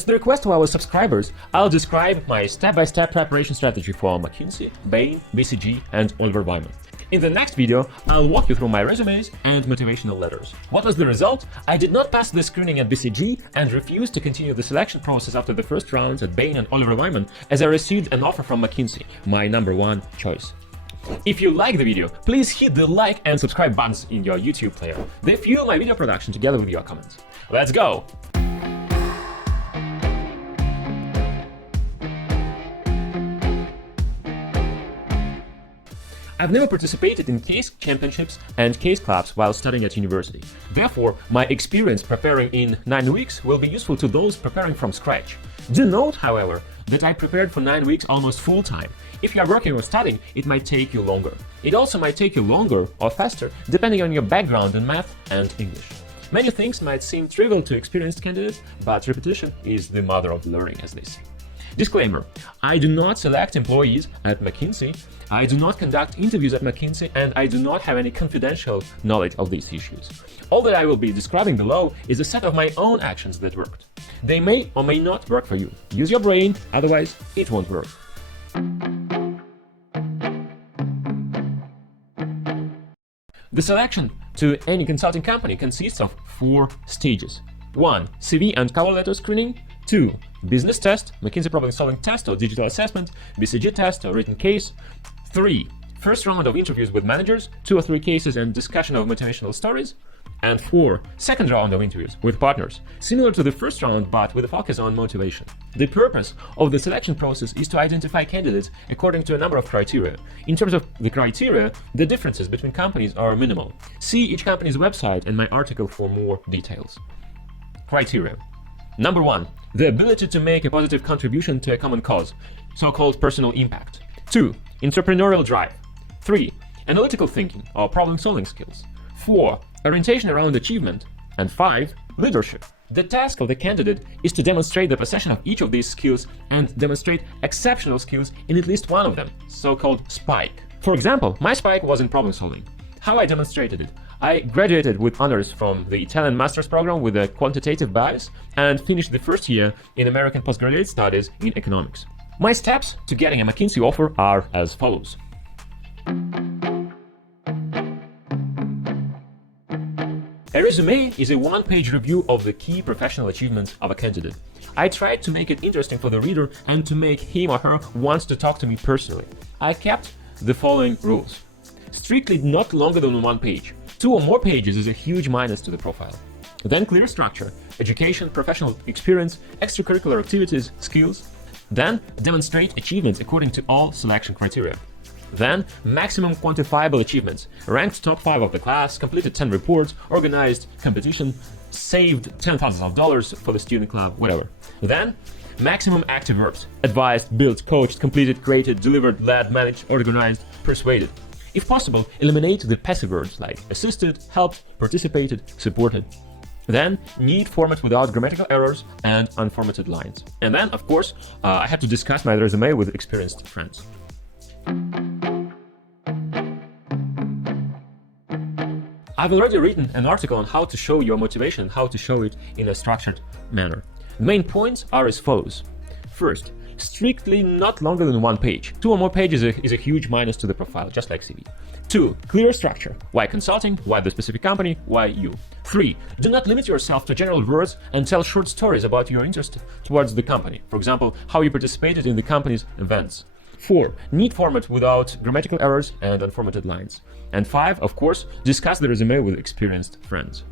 At the request of our subscribers, I'll describe my step-by-step preparation strategy for McKinsey, Bain, BCG, and Oliver Wyman. In the next video, I'll walk you through my resumes and motivational letters. What was the result? I did not pass the screening at BCG and refused to continue the selection process after the first rounds at Bain and Oliver Wyman, as I received an offer from McKinsey, my #1 choice. If you like the video, please hit the like and subscribe buttons in your YouTube player. They fuel my video production together with your comments. Let's go! I've never participated in case championships and case clubs while studying at university. Therefore, my experience preparing in 9 weeks will be useful to those preparing from scratch. Do note, however, that I prepared for 9 weeks almost full time. If you are working or studying, it might take you longer. It also might take you longer or faster, depending on your background in math and English. Many things might seem trivial to experienced candidates, but repetition is the mother of learning, as they say. Disclaimer: I do not select employees at McKinsey, I do not conduct interviews at McKinsey, and I do not have any confidential knowledge of these issues. All that I will be describing below is a set of my own actions that worked. They may or may not work for you. Use your brain, otherwise it won't work. The selection to any consulting company consists of 4 stages. 1. CV and cover letter screening. 2. Business test, McKinsey problem-solving test or digital assessment, BCG test or written case. 3. First round of interviews with managers, 2 or 3 cases and discussion of motivational stories. And 4. Second round of interviews with partners, similar to the first round but with a focus on motivation. The purpose of the selection process is to identify candidates according to a number of criteria. In terms of the criteria, the differences between companies are minimal. See each company's website and my article for more details. Criteria. Number 1. The ability to make a positive contribution to a common cause, so-called personal impact. 2. Entrepreneurial drive. 3. Analytical thinking or problem-solving skills. 4. Orientation around achievement. And 5. Leadership. The task of the candidate is to demonstrate the possession of each of these skills and demonstrate exceptional skills in at least one of them, so-called spike. For example, my spike was in problem-solving. How I demonstrated it? I graduated with honors from the Italian master's program with a quantitative bias and finished the first year in American postgraduate studies in economics. My steps to getting a McKinsey offer are as follows. A resume is a one-page review of the key professional achievements of a candidate. I tried to make it interesting for the reader and to make him or her want to talk to me personally. I kept the following rules. Strictly not longer than 1 page. 2 or more pages is a huge minus to the profile. Then clear structure, education, professional experience, extracurricular activities, skills. Then demonstrate achievements according to all selection criteria. Then maximum quantifiable achievements, ranked top 5 of the class, completed 10 reports, organized competition, saved $10,000 for the student club, whatever. Then maximum active verbs, advised, built, coached, completed, created, delivered, led, managed, organized, persuaded. If possible, eliminate the passive words like assisted, helped, participated, supported. Then neat format without grammatical errors and unformatted lines. And then, of course, I had to discuss my resume with experienced friends. I've already written an article on how to show your motivation, how to show it in a structured manner. The main points are as follows. First, strictly not longer than 1 page. 2 or more pages is a huge minus to the profile, just like CV. 2. Clear structure. Why consulting? Why the specific company? Why you? 3. Do not limit yourself to general words and tell short stories about your interest towards the company. For example, how you participated in the company's events. 4. Neat format without grammatical errors and unformatted lines. And 5. Of course, discuss the resume with experienced friends.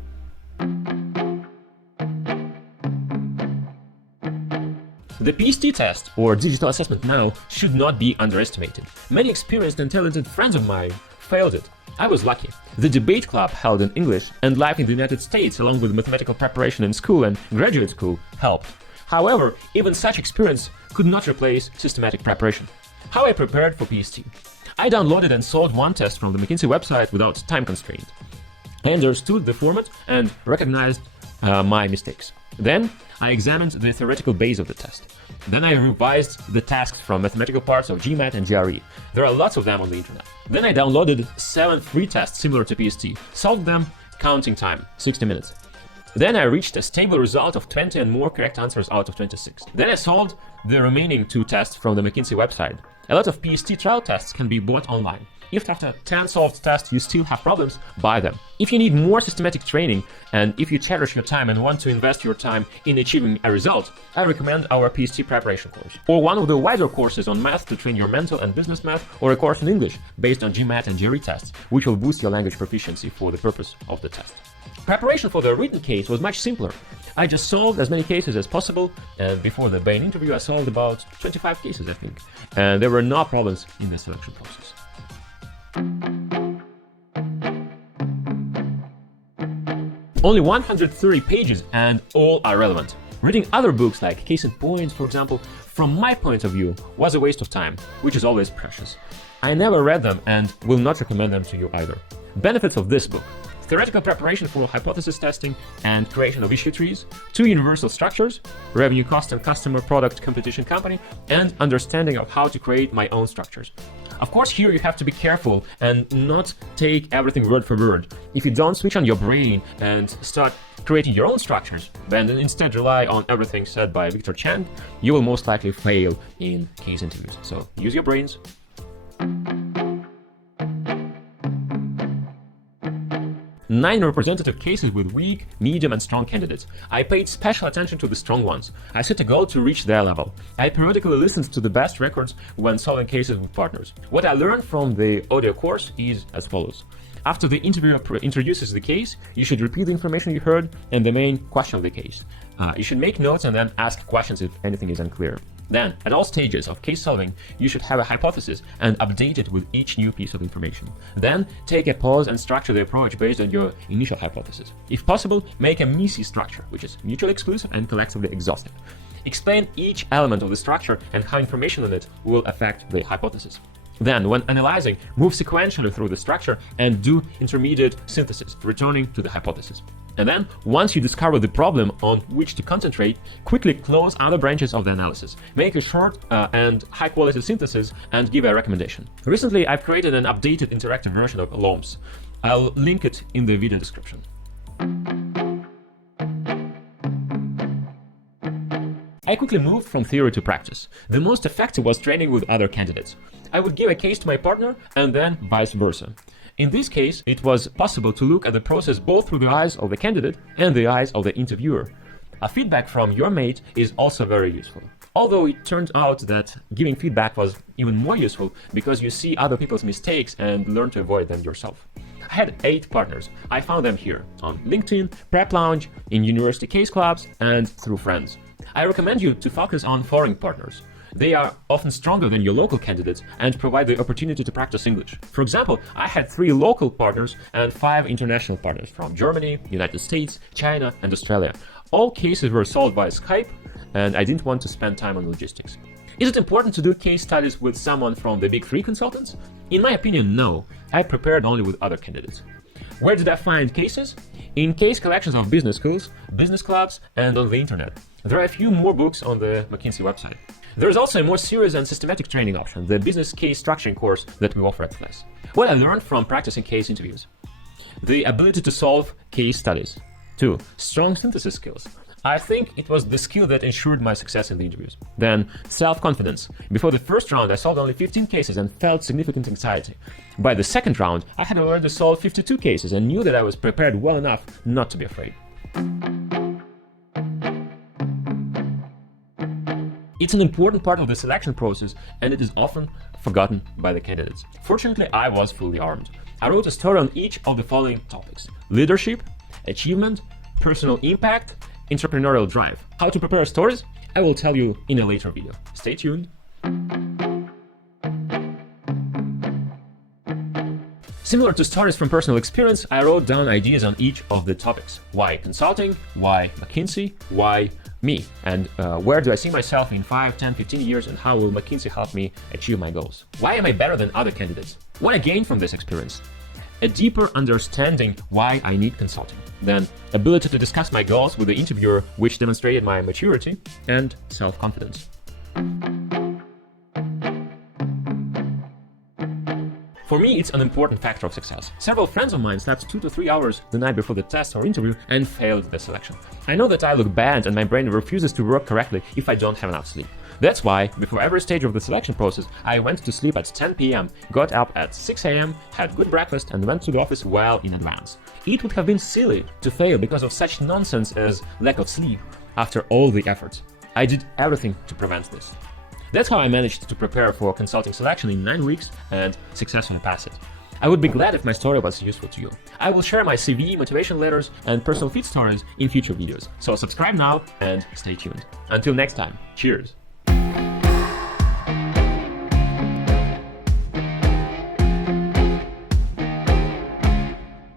The PST test, or digital assessment now, should not be underestimated. Many experienced and talented friends of mine failed it. I was lucky. The debate club held in English and life in the United States, along with mathematical preparation in school and graduate school, helped. However, even such experience could not replace systematic preparation. How I prepared for PST? I downloaded and solved one test from the McKinsey website without time constraint. I understood the format and recognized my mistakes. Then I examined the theoretical base of the test. Then I revised the tasks from mathematical parts of GMAT and GRE. There are lots of them on the internet. Then I downloaded 7 free tests similar to PST, solved them, counting time, 60 minutes. Then I reached a stable result of 20 and more correct answers out of 26. Then I solved the remaining 2 tests from the McKinsey website. A lot of PST trial tests can be bought online. If after 10 solved tests you still have problems, buy them. If you need more systematic training, and if you cherish your time and want to invest your time in achieving a result, I recommend our PST preparation course. Or one of the wider courses on math to train your mental and business math, or a course in English based on GMAT and GRE tests, which will boost your language proficiency for the purpose of the test. Preparation for the written case was much simpler. I just solved as many cases as possible, and before the Bain interview I solved about 25 cases, I think. And there were no problems in the selection process. Only 130 pages and all are relevant. Reading other books like Case in Point, for example, from my point of view, was a waste of time, which is always precious. I never read them and will not recommend them to you either. Benefits of this book: theoretical preparation for hypothesis testing and creation of issue trees, 2 universal structures, revenue, cost and customer, product, competition, company, and understanding of how to create my own structures. Of course, here you have to be careful and not take everything word for word. If you don't switch on your brain and start creating your own structures, then instead rely on everything said by Victor Chand, you will most likely fail in case interviews. So use your brains. 9 representative cases with weak, medium, and strong candidates. I paid special attention to the strong ones. I set a goal to reach their level. I periodically listened to the best records when solving cases with partners. What I learned from the audio course is as follows. After the interviewer introduces the case, you should repeat the information you heard and the main question of the case. You should make notes and then ask questions if anything is unclear. Then, at all stages of case solving, you should have a hypothesis and update it with each new piece of information. Then, take a pause and structure the approach based on your initial hypothesis. If possible, make a MISI structure, which is mutually exclusive and collectively exhaustive. Explain each element of the structure and how information on it will affect the hypothesis. Then, when analyzing, move sequentially through the structure and do intermediate synthesis, returning to the hypothesis. And then, once you discover the problem on which to concentrate, quickly close other branches of the analysis. Make a short and high-quality synthesis and give a recommendation. Recently, I've created an updated interactive version of LOMS. I'll link it in the video description. I quickly moved from theory to practice. The most effective was training with other candidates. I would give a case to my partner and then vice versa. In this case, it was possible to look at the process both through the eyes of the candidate and the eyes of the interviewer. A feedback from your mate is also very useful. Although it turned out that giving feedback was even more useful because you see other people's mistakes and learn to avoid them yourself. I had 8 partners. I found them here on LinkedIn, Prep Lounge, in university case clubs, and through friends. I recommend you to focus on foreign partners. They are often stronger than your local candidates and provide the opportunity to practice English. For example, I had 3 local partners and 5 international partners from Germany, United States, China, and Australia. All cases were solved via Skype, and I didn't want to spend time on logistics. Is it important to do case studies with someone from the Big 3 consultants? In my opinion, no. I prepared only with other candidates. Where did I find cases? In case collections of business schools, business clubs, and on the internet. There are a few more books on the McKinsey website. There is also a more serious and systematic training option, the business case structuring course that we offer at FLES. What I learned from practicing case interviews: the ability to solve case studies. 2. Strong synthesis skills. I think it was the skill that ensured my success in the interviews. Then, self-confidence. Before the first round, I solved only 15 cases and felt significant anxiety. By the second round, I had already solved 52 cases and knew that I was prepared well enough not to be afraid. It's an important part of the selection process, and it is often forgotten by the candidates. Fortunately, I was fully armed. I wrote a story on each of the following topics: leadership, achievement, personal impact, entrepreneurial drive. How to prepare stories? I will tell you in a later video. Stay tuned. Similar to stories from personal experience, I wrote down ideas on each of the topics. Why consulting? Why McKinsey? Why me? And where do I see myself in 5, 10, 15 years, and how will McKinsey help me achieve my goals? Why am I better than other candidates? What I gained from this experience? A deeper understanding why I need consulting. Then, ability to discuss my goals with the interviewer, which demonstrated my maturity and self-confidence. For me, it's an important factor of success. Several friends of mine slept 2 to 3 hours the night before the test or interview and failed the selection. I know that I look bad and my brain refuses to work correctly if I don't have enough sleep. That's why, before every stage of the selection process, I went to sleep at 10 p.m., got up at 6 a.m., had good breakfast, and went to the office well in advance. It would have been silly to fail because of such nonsense as lack of sleep after all the efforts. I did everything to prevent this. That's how I managed to prepare for consulting selection in 9 weeks and successfully pass it. I would be glad if my story was useful to you. I will share my CV, motivation letters, and personal fit stories in future videos, so subscribe now and stay tuned. Until next time, cheers!